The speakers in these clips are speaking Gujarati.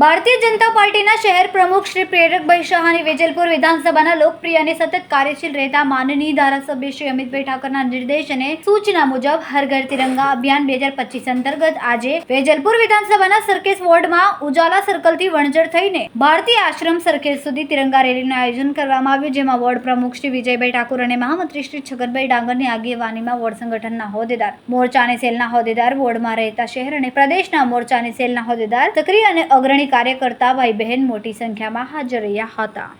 ભારતીય જનતા પાર્ટીના શહેર પ્રમુખ શ્રી પ્રેરકભાઈ શાહની વેજલપુર વિધાનસભાના લોકપ્રિય અને સતત કાર્યશીલ રહેતા માનનીય ધારાસભ્ય શ્રી અમિતભાઈ ઠાકરના નિર્દેશ અને સૂચના મુજબ હર ઘર તિરંગા અભિયાન બે હજાર પચીસ અંતર્ગત આજે વેજલપુર વિધાનસભાના સરખેજ વોર્ડમાં ઉજાલા સર્કલથી વણઝર થઈને ભારતીય આશ્રમ સરખેજ સુધી તિરંગા રેલીનું આયોજન કરવામાં આવ્યું, જેમાં વોર્ડ પ્રમુખ શ્રી વિજયભાઈ ઠાકુર અને મહામંત્રી શ્રી છગનભાઈ ડાંગરની આગેવાનીમાં વોર્ડ સંગઠનના હોદ્દેદાર મોરચા અને સેલના હોદ્દેદાર વોર્ડમાં રહેતા શહેર અને પ્રદેશના મોરચા અને સેલના હોદ્દેદાર, સક્રિય અને અગ્રણી કાર્યકર્તા ભાઈ બહેન મોટી સંખ્યામાં હાજર રહ્યા હતા.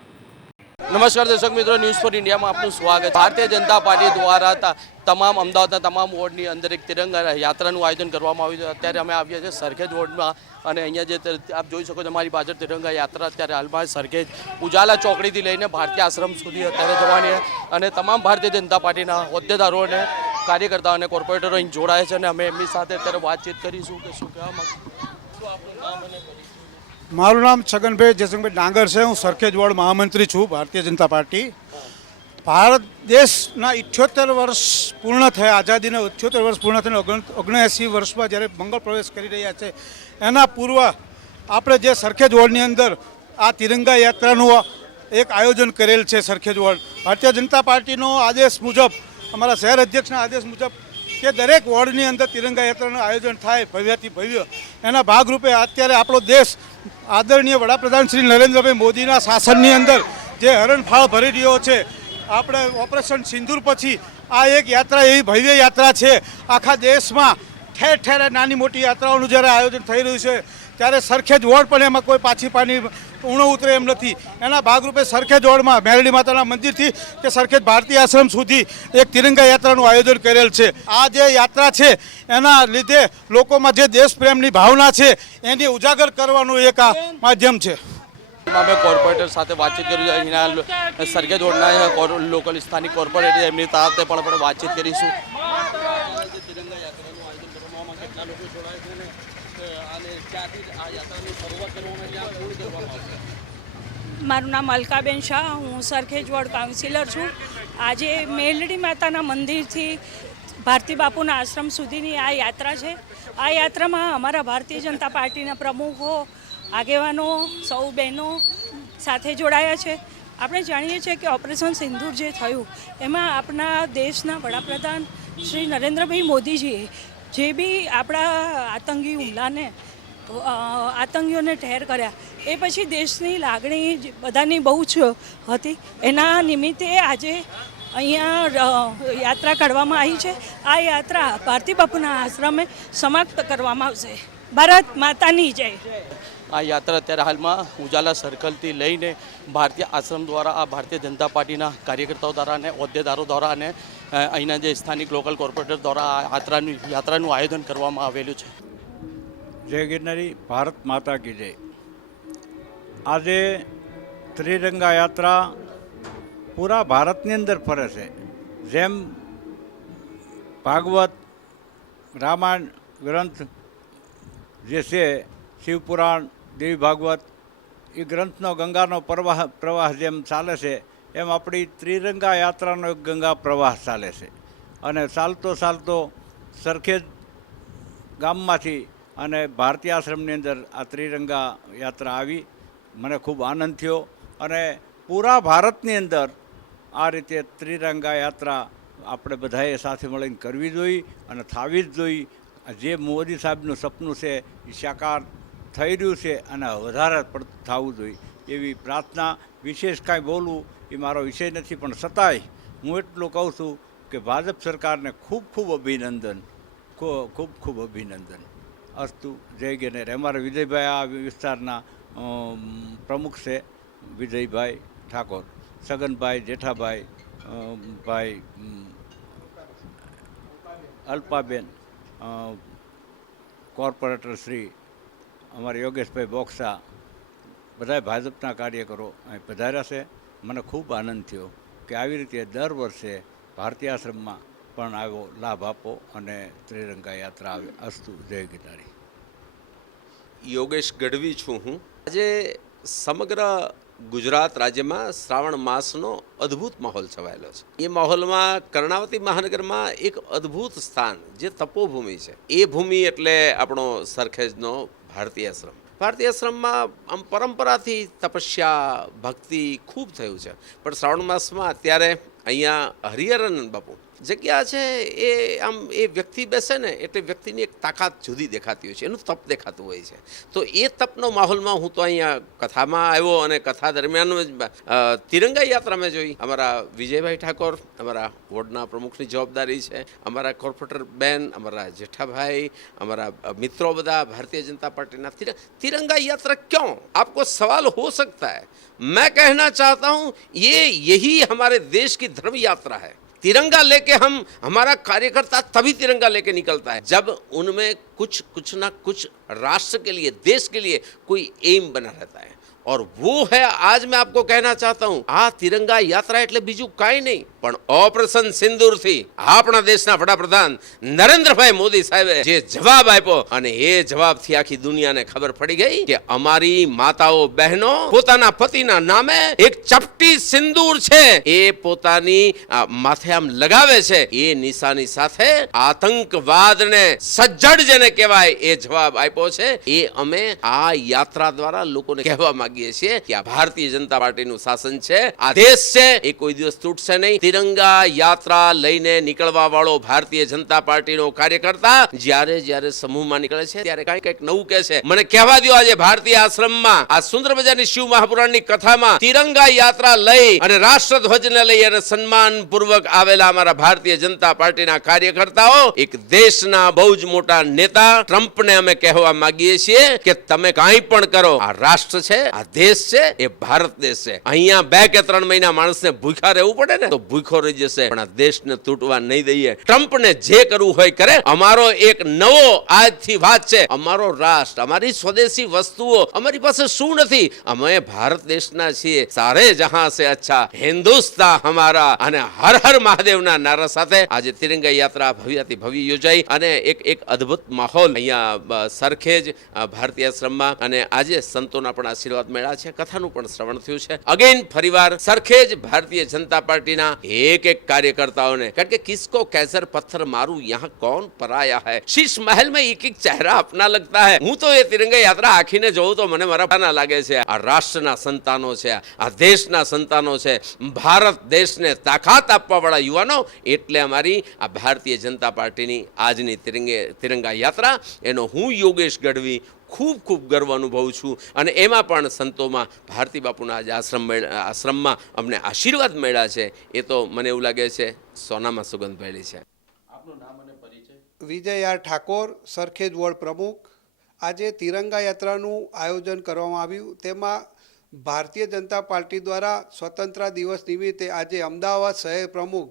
નમસ્કાર દર્શક મિત્રો ન્યૂઝ ફોર ઇન્ડિયામાં આપનું સ્વાગત ભારતીય જનતા પાર્ટી દ્વારા તમામ અમદાવાદના તમામ વોર્ડની અંદર એક તિરંગા યાત્રાનું આયોજન કરવામાં આવ્યું અત્યારે અમે આવ્યા છીએ સરખેજ વોર્ડમાં અને અહીંયા જે આપ જોઈ શકો છો અમારી પાછળ તિરંગા યાત્રા અત્યારે હાલમાં સરખેજ ઉજાલા ચોકડીથી લઈને ભારતીય આશ્રમ સુધી અત્યારે જવાની અને તમામ ભારતીય જનતા પાર્ટીના હોદ્દેદારો અને કાર્યકર્તાઓ અને કોર્પોરેટરો અહીં જોડાયા છે અને અમે એમની સાથે અત્યારે વાતચીત કરીશું કે શું કહેવા માંગુ શું આપનું નામ અને મારું નામ છગનભાઈ જયસિંહભાઈ ડાંગર છે. હું સરખેજ વોર્ડ મહામંત્રી છું, ભારતીય જનતા પાર્ટી. ભારત દેશના ઇઠ્યોતેર વર્ષ પૂર્ણ થયા, આઝાદીના ઇઠ્યોતેર વર્ષ પૂર્ણ થઈને ઓગણ, ઓગણએંસી વર્ષમાં જ્યારે મંગળ પ્રવેશ કરી રહ્યા છે, એના પૂર્વ આપણે જે સરખેજ વોર્ડની અંદર આ તિરંગા યાત્રાનું એક આયોજન કરેલ છે સરખેજ વોર્ડ. ભારતીય જનતા પાર્ટીનો આદેશ મુજબ, અમારા શહેર અધ્યક્ષના આદેશ મુજબ કે દરેક વોર્ડની અંદર તિરંગા યાત્રાનું આયોજન થાય, ભવ્યથી ભવ્ય. એના ભાગરૂપે અત્યારે આપણો દેશ આદરણીય વડાપ્રધાન શ્રી નરેન્દ્રભાઈ મોદીના શાસનની અંદર જે હરણફાળ ભરી રહ્યો છે, આપણે ઓપરેશન સિંદૂર પછી આ એક યાત્રા એવી ભવ્ય યાત્રા છે. આખા દેશમાં ઠેર ઠેર નાની મોટી યાત્રાઓનું જ્યારે આયોજન થઈ રહ્યું છે, ત્યારે સરખેજ વોર્ડ પણ એમાં કોઈ પાછી પાની ઊણો ઉતરે એમ નથી. એના ભાગરૂપે સરખેજ વોર્ડમાં મેરડી માતાના મંદિરથી કે સરખેજ ભારતીય આશ્રમ સુધી એક તિરંગા યાત્રાનું આયોજન કરેલ છે. આ જે યાત્રા છે એના લીધે લોકોમાં જે દેશ પ્રેમની ભાવના છે એની ઉજાગર કરવાનું એક આ માધ્યમ છે. અમે કોર્પોરેટર સાથે વાતચીત કરી છે અહીંના સરખેજ રોડના લોકલ સ્થાનિક કોર્પોરેટર એમની સાથે પણ આપણે વાતચીત કરીશું. જે તિરંગા યાત્રાનું આયોજન કરવામાં કેટલા લોકો જોડાય છે અને અને ક્યાંથી આ યાત્રાની શરૂઆત કરવામાં ક્યાં પૂર્ણ કરવામાં આવશે મારું નામ અલકાબેન શાહ, હું સરખેજ વોર્ડ કાઉન્સિલર છું. આજે મેલડી માતાના મંદિરથી ભારતી બાપુના આશ્રમ સુધીની આ યાત્રા છે. આ યાત્રામાં અમારા ભારતીય જનતા પાર્ટીના પ્રમુખો, આગેવાનો, સૌ બહેનો સાથે જોડાયા છે. આપણે જાણીએ છીએ કે ઓપરેશન સિંદૂર જે થયું, એમાં આપણા દેશના વડાપ્રધાન શ્રી નરેન્દ્રભાઈ મોદીજીએ જે બી આપણા આતંકી હુમલાને આતંકીઓને ઠેર કર્યા એ પછી દેશની લાગણી જ બધાની બહુ જ હતી. એના નિમિત્તે આજે અહીંયા યાત્રા કાઢવામાં આવી છે. આ યાત્રા ભારતી બાપુના આશ્રમે સમાપ્ત કરવામાં આવશે. ભારત માતાની જય. આ યાત્રા અત્યારે હાલમાં ઉજાલા સર્કલથી લઈને ભારતીય આશ્રમ દ્વારા આ ભારતીય જનતા પાર્ટીના કાર્યકર્તાઓ દ્વારા અને હોદ્દેદારો દ્વારા અને અહીંના જે સ્થાનિક લોકલ કોર્પોરેટર દ્વારા આ યાત્રાનું યાત્રાનું આયોજન કરવામાં આવેલું છે. જય ગિરનારી ભારત માતા કી જય. આજે ત્રિરંગા યાત્રા પૂરા ભારતની અંદર ફરે છે. જેમ ભાગવત, રામાયણ ગ્રંથ જે છે, શિવપુરાણ, દેવી ભાગવત, એ ગ્રંથનો ગંગાનો પ્રવાહ પ્રવાહ જેમ ચાલે છે, એમ આપણી ત્રિરંગા યાત્રાનો એક ગંગા પ્રવાહ ચાલે છે. અને ચાલતો ચાલતો સરખેજ ગામમાંથી અને ભારતીય આશ્રમની અંદર આ ત્રિરંગા યાત્રા આવી. મને ખૂબ આનંદ થયો અને પૂરા ભારતની અંદર આ રીતે ત્રિરંગા યાત્રા આપણે બધાએ સાથે મળીને કરવી જોઈએ અને થવી જ જોઈએ. જે મોદી સાહેબનું સપનું છે, એ સાકાર થઈ રહ્યું છે અને વધારે પડતું થવું જોઈએ. એવી પ્રાર્થના, વિશેષ કાંઈ બોલવું એ મારો વિષય નથી, પણ છતાંય હું એટલું કહું છું કે ભાજપ સરકારને ખૂબ ખૂબ અભિનંદન, ખૂબ ખૂબ અભિનંદન. અસ્તુ, જય ગેનેર અમારા વિજયભાઈ આ વિસ્તારના પ્રમુખ છે વિજયભાઈ ઠાકોર સગનભાઈ જેઠાભાઈ ભાઈ અલ્પાબેન કોર્પોરેટર શ્રી અમારા યોગેશભાઈ બોક્સા બધા ભાજપના કાર્યકરો અહીં પધાર્યા છે. મને ખૂબ આનંદ થયો કે આવી રીતે દર વર્ષે ભારતીય આશ્રમમાં પણ આવ્યો લાભ આપો અને ત્રિરંગા યાત્રા આવે. અસ્તુ. જય ગીતારી યોગેશ ગઢવી છું હું. આજે સમગ્ર ગુજરાત રાજ્યમાં શ્રાવણ માસનો અદ્ભુત માહોલ છવાયેલો છે. એ માહોલમાં કર્ણાવતી મહાનગરમાં એક અદ્ભુત સ્થાન જે તપોભૂમિ છે. એ ભૂમિ એટલે આપણો સરખેજનો ભારતીય આશ્રમ. ભારતીય આશ્રમમાં આમ પરંપરાથી તપસ્યા, ભક્તિ ખૂબ થયું છે. પણ શ્રાવણ માસમાં અત્યારે અહીંયા હરિહરાનંદ બાપુ જગ્યા છે એ આમ એ વ્યક્તિ બેસે ને એટલે વ્યક્તિની એક તાકાત જુદી દેખાતી હોય છે એનું તપ દેખાતું હોય છે તો એ તપનો માહોલમાં હું તો અહીંયા કથામાં આવ્યો અને કથા દરમિયાન જ અ, તિરંગા યાત્રા મેં જોઈ અમારા વિજયભાઈ ઠાકોર અમારા વોર્ડના પ્રમુખની જવાબદારી છે અમારા કોર્પોરેટર બેન અમારા જેઠાભાઈ અમારા અ, મિત્રો બધા ભારતીય જનતા પાર્ટીના તિર- तिरंगा यात्रा क्यों आपको सवाल हो सकता है मैं कहना चाहता हूं ये यही हमारे देश की धर्म यात्रा है तिरंगा लेके हम हमारा कार्यकर्ता तभी तिरंगा लेके निकलता है जब उनमें कुछ कुछ ना कुछ राष्ट्र के लिए देश के लिए कोई एम बना रहता है और वो है आज मैं आपको कहना चाहता हूं આ તિરંગા યાત્રા એટલે બીજું કાંઈ નહીં પણ ઓપરેશન સિંદૂરથી આપણા દેશના વડાપ્રધાન નરેન્દ્રભાઈ મોદી સાહેબે જે જવાબ આપ્યો અને એ જવાબથી આખી દુનિયાને ખબર પડી ગઈ કે અમારી માતાઓ બહેનો પોતાના પતિના નામે એક ચપટી સિંદૂર છે. એ પોતાની માથે આમ લગાવે છે. એ નિશાની સાથે આતંકવાદને સજ્જડ જેને કહેવાય એ જવાબ આપ્યો છે. એ અમે આ યાત્રા દ્વારા લોકોને કહેવા માંગીએ છીએ કે આ ભારતીય જનતા પાર્ટીનું શાસન છે. આ દેશ છે. એ કોઈ દિવસ તૂટશે નહીં. તિરંગા યાત્રા લઈને નીકળવા વાળો ભારતીય જનતા પાર્ટીનો કાર્યકર્તા જ્યારે જ્યારે સમૂહમાં નીકળે છે, ત્યારે કઈ કંઈક નવું કહે છે. મને કહેવા દો આજે ભારતીય આશ્રમમાં, આ સુંદર મજાની શિવ મહાપુરાણની કથામાં તિરંગા યાત્રા લઈ અને રાષ્ટ્રધ્વજને લઈ અને સન્માન પૂર્વક આવેલા અમારા ભારતીય જનતા પાર્ટીના કાર્યકર્તાઓ, એક દેશના બહુ જ મોટા નેતા ટ્રમ્પને અમે કહેવા માંગીએ છીએ કે તમે કાંઈ પણ કરો, આ રાષ્ટ્ર છે, આ દેશ છે, એ ભારત દેશ છે. અહીંયા બે કે ત્રણ મહિના માણસને ભૂખ્યા રહેવું પડે ને, તો ભૂખો રહી જશે. પણ આ દેશને તૂટવા નહીં દઈએ. ટ્રમ્પને જે કરવું હોય કરે. અમારો એક નવો આજથી વાત છે. અમારો રાષ્ટ્ર, અમારી સ્વદેશી વસ્તુઓ, અમારી પાસે શું નથી? અમે ભારત દેશના છીએ. સારે જહાં સે અચ્છા. હિન્દુસ્તા હમારા. અને હર હર મહાદેવના નારા સાથે આજે તિરંગા યાત્રા ભવ્યથી ભવ્ય યોજાઈ. અને એક એક અદ્ભુત માહોલ અહીંયા સરખેજ ભારતીય આશ્રમમાં. અને આજે સંતોના પણ આશીર્વાદ મળ્યા છે. કથાનું પણ શ્રવણ થયું છે. અગેન ફરીવાર સરખેજ ભારતીય જનતા પાર્ટીના એક એક કાર્યકર્તાઓને કારણ કે કિસકો कैसर पत्थर मारू यहाँ कौन पराया है शीश महल में एक एक चेहरा अपना लगता है હું તો એ તિરંગા યાત્રા આખીને જોઉં તો મને મારા ના લાગે છે આ રાષ્ટ્રના સંતાનો છે આ દેશના સંતાનો છે ભારત દેશને તાકાત આપવા વાળા યુવાનો એટલે અમારી આ ભારતીય જનતા પાર્ટીની આજની તિરંગે તિરંગા યાત્રા એનો હું યોગેશ ગઢવી ખૂબ ખૂબ ગર્વ અનુભવું છું. અને એમાં પણ સંતોમાં ભારતી બાપુના આજે આશ્રમ આશ્રમમાં અમને આશીર્વાદ મળ્યા છે. એ તો મને એવું લાગે છે સોનામાં સુગંધ ભરેલી છે વિજય આર ઠાકોર સરખેજ વોર્ડ પ્રમુખ. આજે તિરંગા યાત્રાનું આયોજન કરવામાં આવ્યું. તેમાં ભારતીય જનતા પાર્ટી દ્વારા સ્વતંત્રતા દિવસ નિમિત્તે આજે અમદાવાદ શહેર પ્રમુખ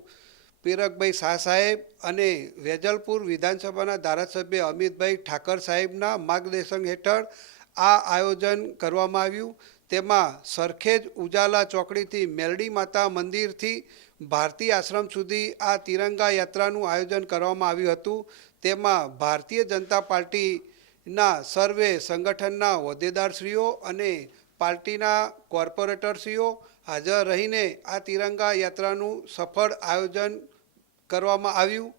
પીરકભાઈ શાહ સાહેબ અને વેજલપુર વિધાનસભાના ધારાસભ્ય અમિતભાઈ ઠાકર સાહેબના માર્ગદર્શન હેઠળ આ આયોજન કરવામાં આવ્યું. તેમાં સરખેજ ઉજાલા ચોકડીથી મેલડી માતા મંદિરથી ભારતીય આશ્રમ સુધી આ તિરંગા યાત્રાનું આયોજન કરવામાં આવ્યું હતું. તેમાં ભારતીય જનતા પાર્ટીના સર્વે સંગઠનના હોદ્દેદારશ્રીઓ અને પાર્ટીના કોર્પોરેટરશ્રીઓ હાજર રહીને આ તિરંગા યાત્રાનું સફળ આયોજન કરવામાં આવ્યું.